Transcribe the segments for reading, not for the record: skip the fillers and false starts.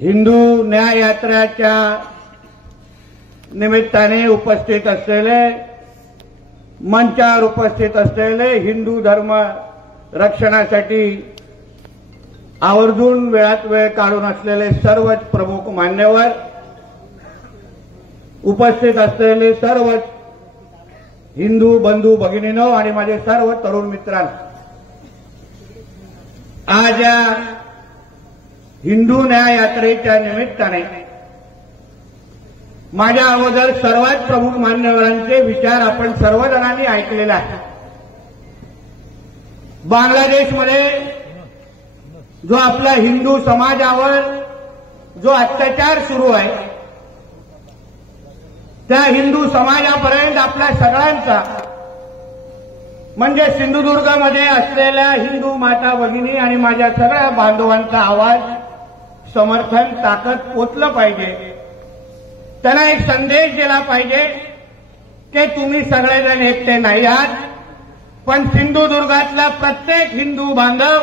हिंदू न्याय यात्राच्या निमित्ताने उपस्थित असलेले, मंचावर उपस्थित असलेले, हिंदू धर्म रक्षणासाठी आवर्जून वेळात वेळ काढून असलेले सर्वच प्रमुख मान्यवर, उपस्थित असलेले सर्वच हिंदू बंधू भगिनींनो आणि माझे सर्व तरुण मित्रांनो, आज या हिंदू न्याय यात्रेच्या निमित्ताने माझ्या अगोदर सर्वात प्रमुख मान्यवरांचे विचार आपण सर्वजणांनी ऐकलेले आहेत. बांगलादेशमध्ये जो आपला हिंदू समाजावर जो अत्याचार सुरू आहे, त्या हिंदू समाजापर्यंत आपल्या सगळ्यांचा, म्हणजे सिंधुदुर्गमध्ये असलेल्या हिंदू माता भगिनी आणि माझ्या सगळ्या बांधवांचा आवाज, समर्थन, ताकद पोचलं पाहिजे. त्यांना एक संदेश दिला पाहिजे की तुम्ही सगळेजण एकटे नाही आहात, पण सिंधुदुर्गातला प्रत्येक हिंदू बांधव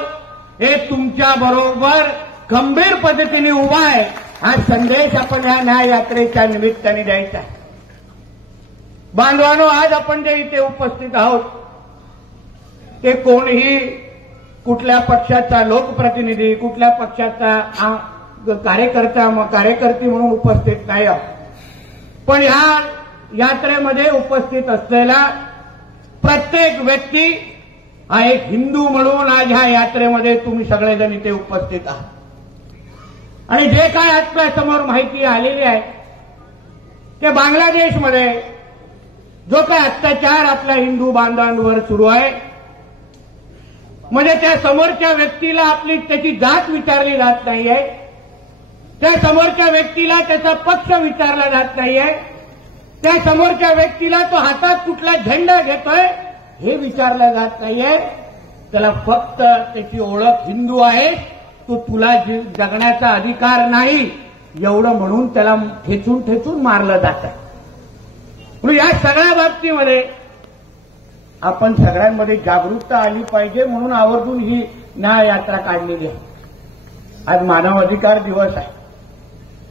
हे तुमच्या बरोबर गंभीर पद्धतीने उभा आहे. हा संदेश आपण या न्याय यात्रेच्या निमित्ताने द्यायचा आहे. बांधवांनो, आज आपण जे इथे उपस्थित आहोत ते कोणीही कुठल्या पक्षाचा लोकप्रतिनिधी, कुठल्या पक्षाचा कार्यकर्ती म्हणून उपस्थित नाही आहोत, पण ह्या यात्रेमध्ये उपस्थित असलेला प्रत्येक व्यक्ती हा एक हिंदू म्हणून आज ह्या यात्रेमध्ये तुम्ही सगळेजण इथे उपस्थित आहात. आणि जे काय आपल्या समोर माहिती आलेली आहे की बांगलादेशमध्ये जो काय अत्याचार आपल्या हिंदू बांधवांवर सुरू आहे, म्हणजे त्या समोरच्या व्यक्तीला आपली त्याची जात विचारली जात नाहीये, त्या समोरच्या व्यक्तीला त्याचा पक्ष विचारला जात नाहीये, त्या समोरच्या व्यक्तीला तो हातात कुठला झेंडा घेतोय हे विचारलं जात नाहीये. त्याला फक्त त्याची ओळख हिंदू आहे, तो तुला जगण्याचा अधिकार नाही एवढं म्हणून त्याला ठेचून ठेचून मारलं जातं. म्हणून या सगळ्या बाबतीमध्ये आपण सगळ्यांमध्ये जागरूकता आली पाहिजे, म्हणून आवर्जून ही न्याय यात्रा काढलेली आहे. आज मानव अधिकार दिवस आहे.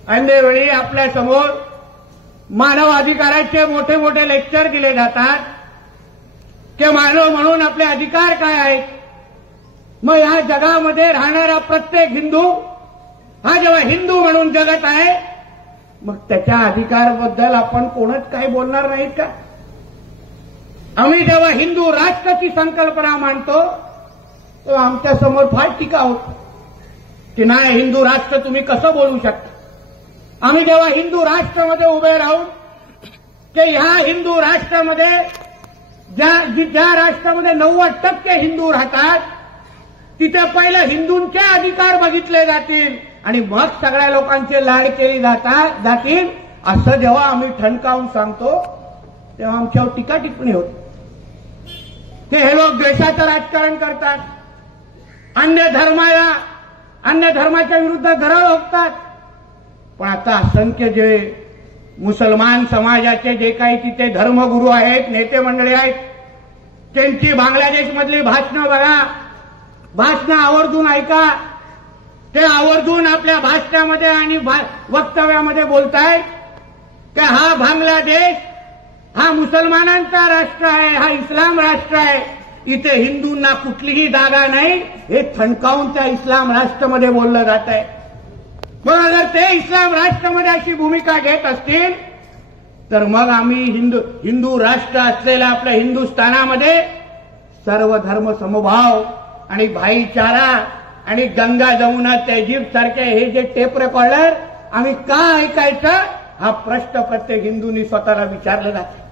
अन्यवेळी आपल्या समोर मानव अधिकाराचे मोठे मोठे लेक्चर दिले जातात की मानव म्हणून आपले अधिकार काय आहेत. मग या जगामध्ये राहणारा प्रत्येक हिंदू हा जेव्हा हिंदू म्हणून जगत आहे, मग त्याच्या अधिकाराबद्दल आपण कोणच काही बोलणार नाहीत का? आम्ही जेव्हा हिंदू राष्ट्राची संकल्पना मांडतो तेव्हा आमच्या समोर फार टीका होती की नाही, हिंदू राष्ट्र तुम्ही कसं बोलू शकता. आम्ही जेव्हा हिंदू राष्ट्रामध्ये उभे राहून की ह्या हिंदू राष्ट्रामध्ये ज्या राष्ट्रामध्ये 90% हिंदू राहतात तिथे पहिलं हिंदूंचे अधिकार बघितले जातील आणि मग सगळ्या लोकांचे लाड केले जातील, असं जेव्हा आम्ही ठणकावून सांगतो तेव्हा आमच्यावर टीका टिप्पणी होती की हे लोक द्वेषाचं राजकारण करतात, अन्य धर्माच्या विरुद्ध धरळ ओकतात. पण आता असंख्य जे मुसलमान समाजाचे जे काही तिथे धर्मगुरू आहेत, नेते मंडळी आहेत, त्यांची बांगलादेशमधली भाषणं बघा, भाषणं आवर्जून ऐका. ते आवर्जून आपल्या भाषणामध्ये आणि वक्तव्यामध्ये बोलतायत की हा बांगलादेश हा मुसलमानांचा राष्ट्र आहे, हा इस्लाम राष्ट्र आहे, इथे हिंदूंना कुठलीही जागा नाही, हे ठणकावून त्या इस्लाम राष्ट्रामध्ये बोललं जात आहे. मग अगर ते इस्लाम राष्ट्रामध्ये अशी भूमिका घेत असतील तर मग आम्ही हिंदू राष्ट्र असलेल्या आपल्या हिंदुस्थानामध्ये सर्व धर्म समभाव आणि भाईचारा आणि गंगा जमुना तहजीब सारखे हे जे टेप रेकॉर्डर आम्ही का ऐकायचं, हा प्रश्न प्रत्येक हिंदूंनी स्वतःला विचारला जातो.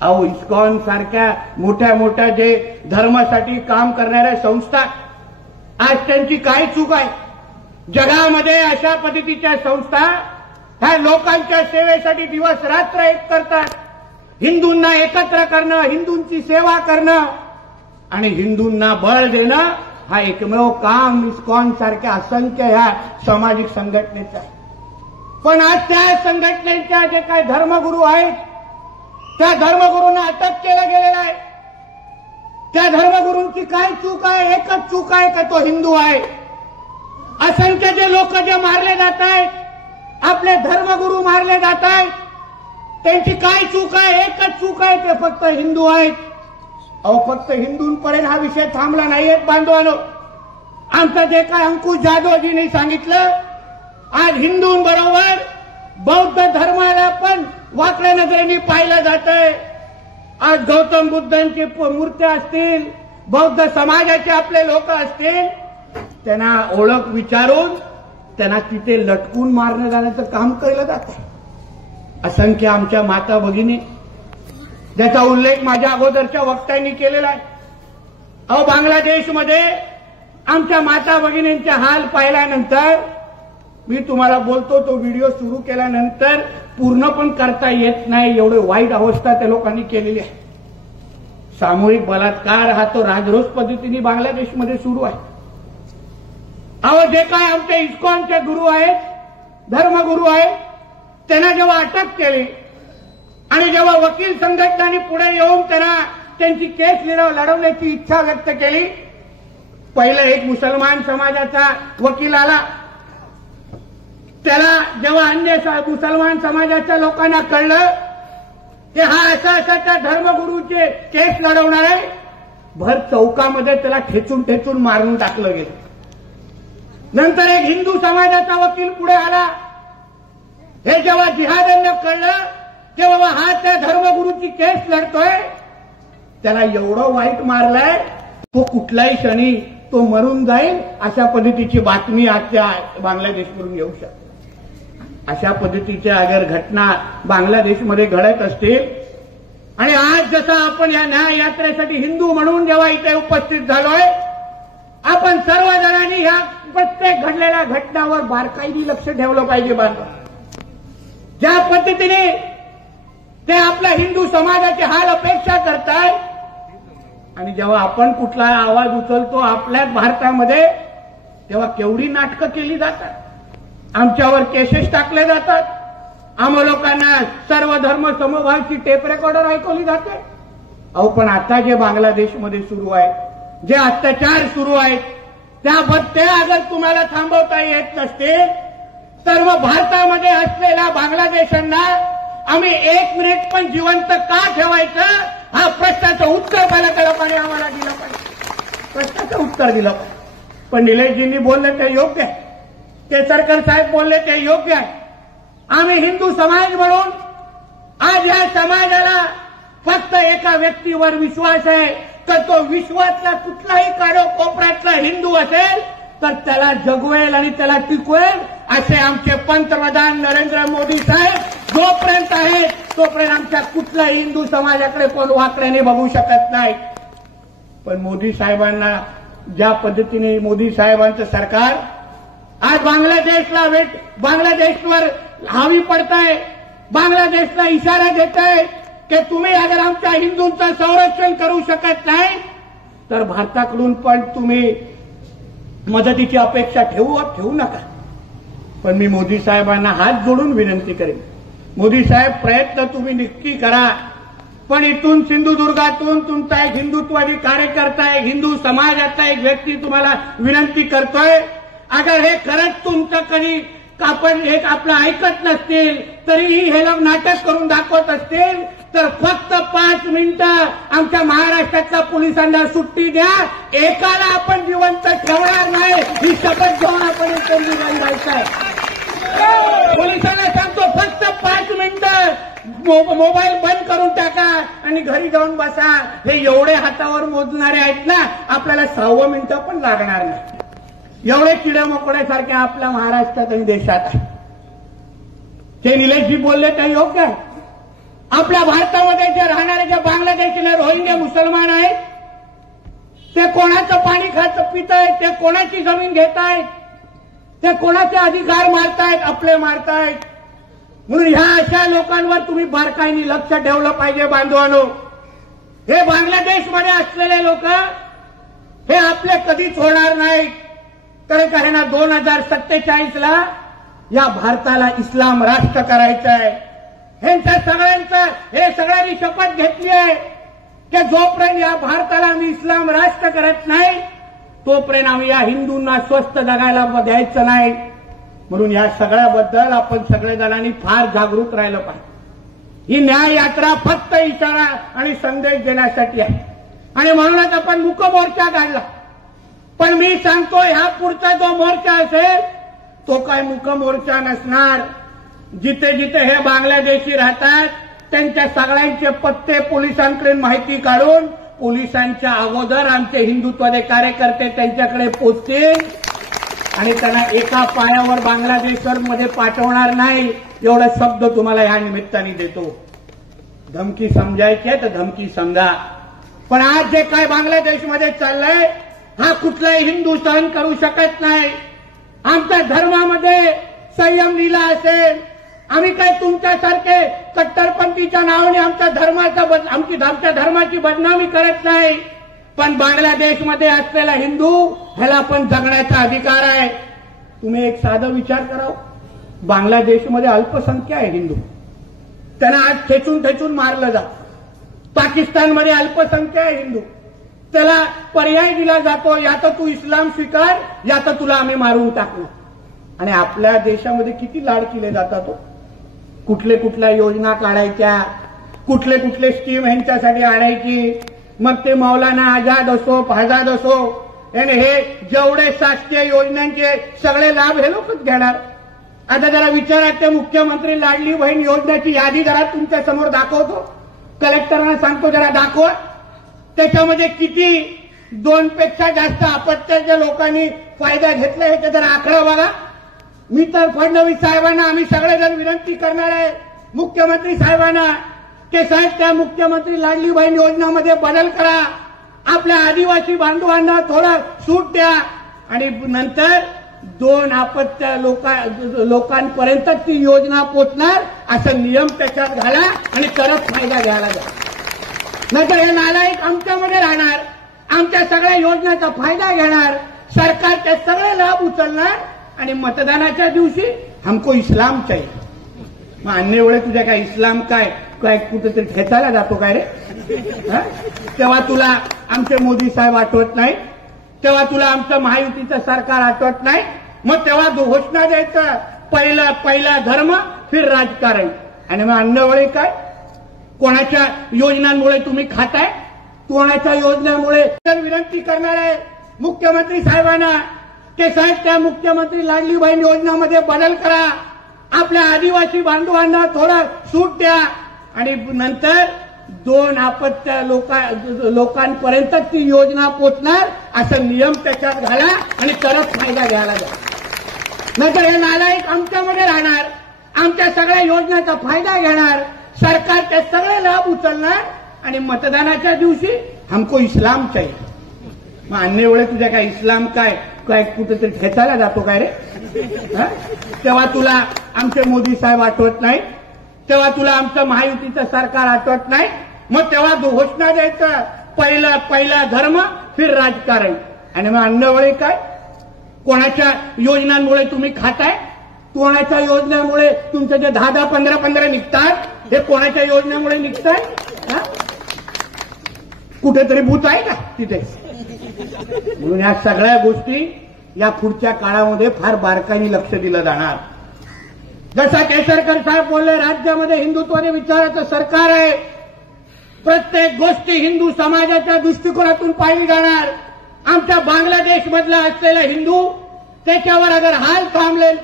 अहो, इस्कॉन सारख्या मोठ्या मोठ्या जे धर्मासाठी काम करणाऱ्या संस्था, आज त्यांची काय चूक आहे? जगामध्ये अशा पद्धतीच्या संस्था ह्या लोकांच्या सेवेसाठी दिवस रात्र एक करतात. हिंदूंना एकत्र करणं, हिंदूंची सेवा करणं आणि हिंदूंना बळ देणं हा एकमेव काम इस्कॉन सारख्या असंख्य ह्या सामाजिक संघटनेचं आहे. पण आज त्या संघटनेच्या जे काही धर्मगुरू आहेत त्या धर्मगुरूंना अटक केलं गेलेलं आहे. त्या धर्मगुरूंची काय चूक आहे? एकच चूक आहे का तो हिंदू आहे. असंख्य जे लोक जे मारले जात आहेत, आपले धर्मगुरू मारले जात आहेत, त्यांची काय चूक आहे? एकच चूक आहे, ते फक्त हिंदू आहेत. अहो, फक्त हिंदूंपर्यंत हा विषय थांबला नाहीये बांधवानो. आमचं जे काय अंकुश जाधवजींनी सांगितलं, आज हिंदूंबरोबर बौद्ध धर्माला पण वाकड्या नजरेने पाहिलं जातंय. आज गौतम बुद्धांची मूर्त्या असतील, बौद्ध समाजाचे आपले लोक असतील, त्यांना ओळख विचारून त्यांना तिथे लटकून मारण्यात जाण्याचं काम केलं जात आहे. असंख्य आमच्या माता भगिनी, ज्याचा उल्लेख माझ्या अगोदरच्या वक्त्यांनी केलेला आहे. अहो, बांगलादेशमध्ये आमच्या माता भगिनींचे हाल पाहिल्यानंतर मी तुम्हाला बोलतो, तो व्हिडिओ सुरू केल्यानंतर पूर्ण पण करता येत नाही, एवढे वाईट अवस्था त्या लोकांनी केलेली आहे. सामूहिक बलात्कार हा तो राजरोस पद्धतीने बांगलादेशमध्ये सुरू आहे. अहो, जे काय आमचे इस्कॉनचे गुरु आहेत, धर्मगुरू आहेत, त्यांना जेव्हा अटक केली आणि जेव्हा वकील संघटनांनी पुढे येऊन त्यांना त्यांची केस लढवण्याची इच्छा व्यक्त केली, पहिलं एक मुसलमान समाजाचा वकील आला. त्याला जेव्हा अन्य मुसलमान समाजाच्या लोकांना कळलं की हा असा त्या धर्मगुरूचे केस लढवणार आहे, भर चौकामध्ये त्याला ठेचून ठेचून मारून टाकलं गेलं. नंतर एक हिंदू समाजाचा वकील पुढे आला. हे जेव्हा जिहाद्यांना कळलं तेव्हा हा त्या धर्मगुरूची केस लढतोय, त्याला एवढं वाईट मारलंय, तो कुठल्याही क्षणी तो मरून जाईल अशा पद्धतीची बातमी आजच्या बांगलादेशवरून येऊ शकते. अशा पद्धतीच्या अगर घटना बांगलादेशमध्ये घडत असतील आणि आज जसा आपण या न्याय यात्रेसाठी हिंदू म्हणून जेव्हा इथे उपस्थित झालोय, आपण सर्वजणांनी ह्या प्रत्येक घडलेल्या घटनावर बारकाईने लक्ष ठेवलं पाहिजे. बांधव, ज्या पद्धतीने ते आपल्या हिंदू समाजाचे हाल अपेक्षा करतायत आणि जेव्हा आपण कुठला आवाज उचलतो आपल्याच भारतामध्ये, तेव्हा केवढी नाटकं केली जातात, आमच्यावर केसेस टाकले जातात, आम्हा लोकांना सर्व धर्म समभावाची टेप रेकॉर्डर ऐकवली जाते. अहो, पण आता जे बांगलादेशमध्ये सुरू आहे, जे अत्याचार सुरू आहेत, त्याबद्दल अगर तुम्हाला थांबवता येत नसते तर मग भारतामध्ये असलेल्या बांगलादेशांना आम्ही 1 मिनिट पण जिवंत का ठेवायचं, हा प्रश्नाचं उत्तर पहिल्या त्या लोकांनी आम्हाला दिलं पाहिजे. प्रश्नाचं उत्तर दिलं पाहिजे. पण निलेशजींनी बोलले ते योग्य आहे, केसरकर साहेब बोलले ते योग्य आहे. आम्ही हिंदू समाज म्हणून आज या समाजाला फक्त एका व्यक्तीवर विश्वास आहे, तर तो विश्वातला कुठलाही कानाकोपऱ्यातला हिंदू असेल तर त्याला जगवेल आणि त्याला टिकवेल, असे आमचे पंतप्रधान नरेंद्र मोदी साहेब जोपर्यंत आहेत तोपर्यंत आमच्या कुठल्याही हिंदू समाजाकडे कोण वाकड्याने बघू शकत नाही. पण मोदी साहेबांना ज्या पद्धतीने मोदी साहेबांचं सरकार आज बांगलादेशवर हावी पडताय, बांगलादेशला इशारा देत आहे की तुम्ही अगर आमच्या हिंदूंचं संरक्षण करू शकत नाही तर भारताकडून पण तुम्ही मदतीची अपेक्षा ठेवू नका. पण मी मोदी साहेबांना हात जोडून विनंती करेन, मोदी साहेब प्रयत्न तुम्ही नक्की करा, पण इथून सिंधुदुर्गातून तुमचा एक हिंदुत्ववादी कार्यकर्ता, एक हिंदू समाजाचा एक व्यक्ती तुम्हाला विनंती करतोय, अगर हे खरंच तुमचं कधी आपण एक आपलं ऐकत नसतील तरीही हे लोक नाटक करून दाखवत असतील तर फक्त 5 मिनिटं आमच्या महाराष्ट्रातल्या पोलिसांना सुट्टी द्या, एकाला आपण जिवंत ठेवणार नाही ही शपथ घेऊन आपण इथे निघून जायचंय. पोलिसांना सांगतो फक्त 5 मिनिटं मोबाईल बंद करून टाका आणि घरी जाऊन बसा. हे एवढे हातावर मोजणारे आहेत ना, आपल्याला 6 मिनिटं पण लागणार नाही. एवढे किडेमकोड्यासारखे आपल्या महाराष्ट्रात आणि देशात आहे. ते निलेशजी बोलले ते योग्य आहे. आपल्या भारतामध्ये जे राहणारे जे बांगलादेशीला रोहिंग्या मुसलमान आहेत, ते कोणाचं पाणी पित आहेत, ते कोणाची जमीन घेत आहेत, ते कोणाचे अधिकार मारतायत, आपले मारतायत. म्हणून ह्या अशा लोकांवर तुम्ही बारकाईने लक्ष ठेवलं पाहिजे. बांधवांनो, हे बांगलादेशमध्ये असलेले लोक हे आपले कधीच होणार नाहीत. कारण का हे ना 2047ला या भारताला इस्लाम राष्ट्र करायचं आहे. ह्यांच्या सगळ्यांचं हे सगळ्यांनी शपथ घेतली आहे की जोपर्यंत या भारताला आम्ही इस्लाम राष्ट्र करत नाही तोपर्यंत आम्ही या हिंदूंना स्वस्त जगायला द्यायचं नाही. म्हणून या सगळ्याबद्दल आपण सगळेजणांनी फार जागृत राहिलं पाहिजे. ही न्याय यात्रा फक्त इशारा आणि संदेश देण्यासाठी आहे आणि म्हणूनच आपण मूक मोर्चा काढला. पण मी सांगतो ह्या पुढचा जो मोर्चा असेल तो काय मूक मोर्चा नसणार. जिथे जिथे हे बांगलादेशी राहतात त्यांच्या सगळ्यांचे पत्ते पोलिसांकडे माहिती काढून पोलिसांच्या अगोदर आमचे हिंदुत्वाचे कार्यकर्ते त्यांच्याकडे पोहोचतील आणि त्यांना एका पायावर बांगलादेशमध्ये पाठवणार नाही एवढा शब्द तुम्हाला या निमित्ताने देतो. धमकी समजायची आहे तर धमकी समजा. पण आज जे काय बांगलादेशमध्ये चाललंय हा कुठलाही हिंदू सहन करू शकत नाही. आमच्या धर्मामध्ये संयम लिहिला असेल. आम्ही काय तुमच्यासारखे कट्टरपंथीच्या नावाने आमच्या धर्माची बदनामी करत नाही. पण बांगलादेशमध्ये असलेला हिंदू ह्याला पण जगण्याचा अधिकार आहे. तुम्ही एक साधा विचार करावं. बांगलादेशमध्ये अल्पसंख्या आहे हिंदू. त्यांना आज ठेचून मारलं जातं. पाकिस्तानमध्ये अल्पसंख्या आहे हिंदू. त्याला पर्याय दिला जातो या तर तू इस्लाम स्वीकार या तर तुला आम्ही मारून टाकू. आणि आपल्या देशामध्ये किती लाड केले जातात. कुठल्या योजना काढायच्या, कुठले स्कीम ह्यांच्यासाठी आणायची. मग ते मौलाना आझाद असो फजाद असो आणि हे जेवढे शासकीय योजनांचे सगळे लाभ हे लोकच घेणार. आता जरा विचारात ते मुख्यमंत्री लाडली बहीण योजनेची यादी जरा तुमच्या समोर दाखवतो. कलेक्टरांना सांगतो जरा दाखवा. त्याच्यामध्ये किती 2पेक्षा जास्त अपत्याच्या लोकांनी फायदा घेतला ह्याचा जरा आकडा बघा. मी तर फडणवीस साहेबांना आम्ही सगळेजण विनंती करणार आहे मुख्यमंत्री साहेबांना की साहेब त्या मुख्यमंत्री लाडली बहीण योजनामध्ये बदल करा. आपल्या आदिवासी बांधवांना थोडा सूट द्या आणि नंतर 2 अपत्य लोकांपर्यंत ती योजना पोचणार असं नियम त्याच्यात घाला आणि तरच फायदा घ्यायला द्या. नाहीतर हे नालायक आमच्यामध्ये राहणार. आमच्या सगळ्या योजनांचा फायदा घेणार. सरकारचे सगळे लाभ उचलणार आणि मतदानाच्या दिवशी हमको इस्लाम चाहिए. मग अन्य वेळे तुझ्या काय इस्लाम काय कुठेतरी ठेचायला जातो काय रे. तेव्हा तुला आमचे मोदी साहेब आठवत नाही. तेव्हा तुला आमचं महायुतीचं सरकार आठवत नाही. मग तेव्हा घोषणा द्यायचं पहिला धर्म फिर राजकारण. आणि मग अन्य वेळी काय कोणाच्या योजनांमुळे तुम्ही खाताय. कोणाच्या योजनांमुळे विनंती करणार आहे मुख्यमंत्री साहेबांना की साहेब त्या मुख्यमंत्री लाडली बहीण योजनामध्ये बदल करा. आपल्या आदिवासी बांधवांना थोडा सूट द्या आणि नंतर 2 अपत्य लोकांपर्यंत ती योजना पोचणार असं नियम त्याच्यात घाला आणि तरच फायदा घ्यायला द्या. नाहीतर हे नालायक आमच्यामध्ये राहणार. आमच्या सगळ्या योजनांचा फायदा घेणार. सरकारचे सगळे लाभ उचलणार आणि मतदानाच्या दिवशी हमको इस्लाम चाहिए. मग अन्य वेळे तुझ्या काय इस्लाम काय कुठेतरी ठेचायला जातो काय रे. तेव्हा तुला आमचे मोदी साहेब आठवत नाही. तेव्हा तुला आमचं महायुतीचं सरकार आठवत नाही. मग तेव्हा घोषणा द्यायचं पहिला धर्म फिर राजकारण. आणि मग अन्य वेळी काय कोणाच्या योजनांमुळे तुम्ही खाताय. कोणाच्या योजनांमुळे तुमचे जे 10 15 निघतात हे कोणाच्या योजनेमुळे निघतात. कुठेतरी भूत आहे का तिथे. म्हणून या सगळ्या गोष्टी या पुढच्या काळामध्ये फार बारकाईने लक्ष दिलं जाणार. जसा केसरकर साहेब बोलले राज्यामध्ये हिंदुत्वाने विचाराचं सरकार आहे. प्रत्येक गोष्टी हिंदू समाजाच्या दृष्टिकोनातून पाहिली जाणार. आमच्या बांगलादेशमधला असलेला हिंदू त्याच्यावर अगर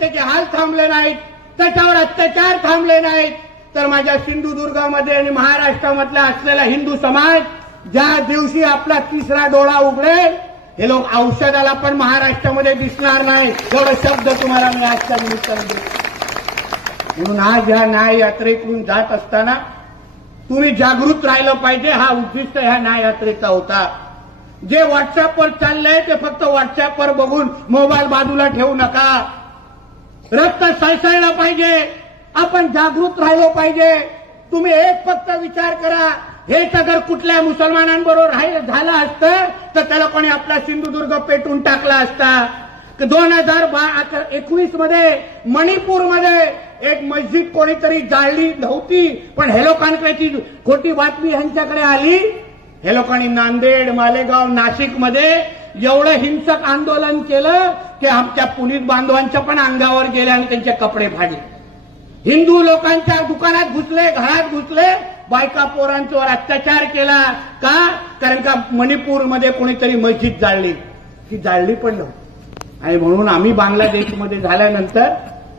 त्याचे हाल थांबले नाहीत, त्याच्यावर अत्याचार थांबले नाहीत तर माझ्या सिंधुदुर्गामध्ये आणि महाराष्ट्रामधला असलेला हिंदू समाज ज्या दिवशी आपला 3रा डोळा उघडेल हे लोक औषधाला पण महाराष्ट्रामध्ये दिसणार नाही. एवढे शब्द तुम्हाला मी आजच्या निमित्ताने देतो. म्हणून आज ह्या न्याय यात्रेकडून जात असताना तुम्ही जागृत राहिलं पाहिजे. हा उद्दिष्ट ह्या न्याय यात्रेचा होता. जे व्हॉट्सअपवर चाललंय ते फक्त व्हॉट्सअपवर बघून मोबाईल बाजूला ठेवू नका. रक्त सळसळलं पाहिजे. आपण जागृत राहिलो पाहिजे. तुम्ही एक फक्त विचार करा. हेच अगर कुठल्या मुसलमानांबरोबर झालं असतं तर त्याला कोणी आपला सिंधुदुर्ग पेटून टाकला असता. 2019 मध्ये मणिपूरमध्ये एक मस्जिद कोणीतरी जाळली नव्हती पण हे लोकांकडे ती खोटी बातमी ह्यांच्याकडे आली. हे लोकांनी नांदेड मालेगाव नाशिकमध्ये एवढं हिंसक आंदोलन केलं की आमच्या पोलीस बांधवांच्या पण अंगावर गेले आणि त्यांचे कपडे फाडले. हिंदू लोकांच्या दुकानात घुसले, घरात घुसले, बायका पोरांच्यावर अत्याचार केला. का? कारण का मणिपूरमध्ये कोणीतरी मस्जिद जाळली, ती जाळली पण नव्हती. आणि म्हणून आम्ही बांगलादेशमध्ये झाल्यानंतर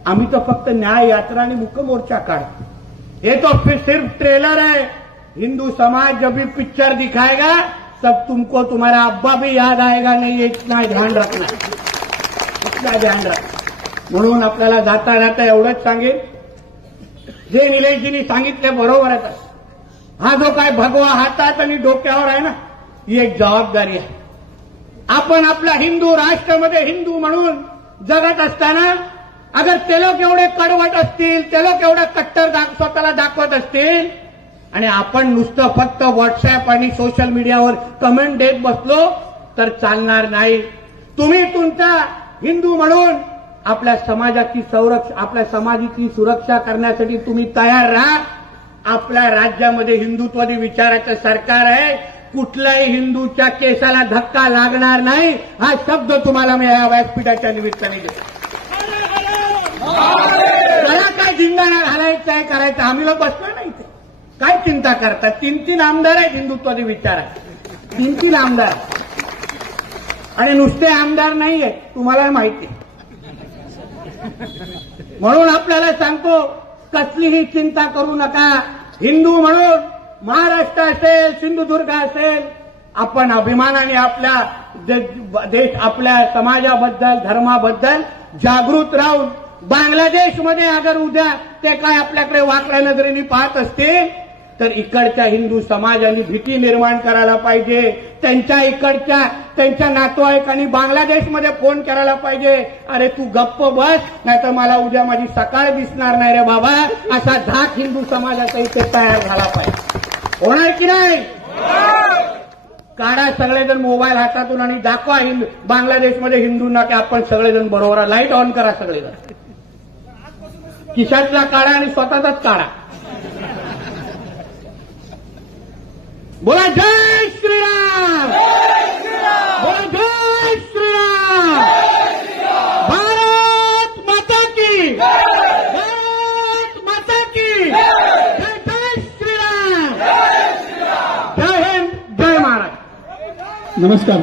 आम्ही तो फक्त न्याय यात्रा आणि मुकमोर्चा काढतो. ये तो सिर्फ ट्रेलर है. हिंदू समाज जब भी पिक्चर दिखाएगा तब तुमको तुम्हारा अब्बा भी याद आएगा. नहीं, इतना ध्यान रखना, इतना ध्यान रखना. म्हणून आपल्याला जाता जाता एवढंच सांगेन, जे निलेशजींनी सांगितले बरोबर आहे. हा जो काय भगवा हातात आणि डोक्यावर आहे ना, ही एक जबाबदारी आहे. आपण आपल्या हिंदू राष्ट्रामध्ये हिंदू म्हणून जगत असताना अगर ते लोक एवढे कडवट असतील, ते लोक एवढं कट्टर स्वतःला दाखवत असतील आणि आपण नुसतं फक्त व्हॉट्सअप आणि सोशल मीडियावर कमेंट देत बसलो तर चालणार नाही. तुम्ही तुमचा हिंदू म्हणून आपल्या समाजाची आपल्या समाजाची सुरक्षा करण्यासाठी तुम्ही तयार राहा. आपल्या राज्यामध्ये हिंदुत्वादी विचाराचं सरकार आहे. कुठल्याही हिंदूच्या केसाला धक्का लागणार नाही, हा शब्द तुम्हाला मी या व्यासपीठाच्या निमित्ताने देतो. मला काय धिंगाणा घालायचा आहे, करायचं, आम्ही लोक बसलो नाही इथे. काय चिंता करतात? 3 आमदार आहेत हिंदुत्वादी विचारात, 3 आमदार. आणि नुसते आमदार नाही आहेत, तुम्हाला माहिती. म्हणून आपल्याला सांगतो, कसलीही चिंता करू नका. हिंदू म्हणून महाराष्ट्र असेल, सिंधुदुर्ग असेल, आपण अभिमानाने आपल्या आपल्या समाजाबद्दल, धर्माबद्दल जागृत राहून बांगलादेशमध्ये अगर उद्या ते काय आपल्याकडे वाकड्या नजरेने पाहत असतील तर इकडच्या हिंदू समाजाने भीती निर्माण करायला पाहिजे. त्यांच्या नातेवाईकांनी बांगलादेशमध्ये फोन करायला पाहिजे, अरे तू गप्प बस, नाहीतर मला उद्या माझी सकाळ दिसणार नाही रे बाबा, असा धाक हिंदू समाजाचा इथे तयार झाला पाहिजे. होणार की नाही? काढा सगळेजण मोबाईल हातातून आणि दाखवा बांगलादेशमध्ये हिंदूंना की आपण सगळेजण बरोबर. लाईट ऑन करा सगळेजण, खिशातला काढा आणि स्वतःचाच काढा. बोला जय श्रीराम, बोला जय श्रीराम. भारत माता की, भारत माता की जय. जय श्रीराम, जय हिंद, जय महाराज. नमस्कार.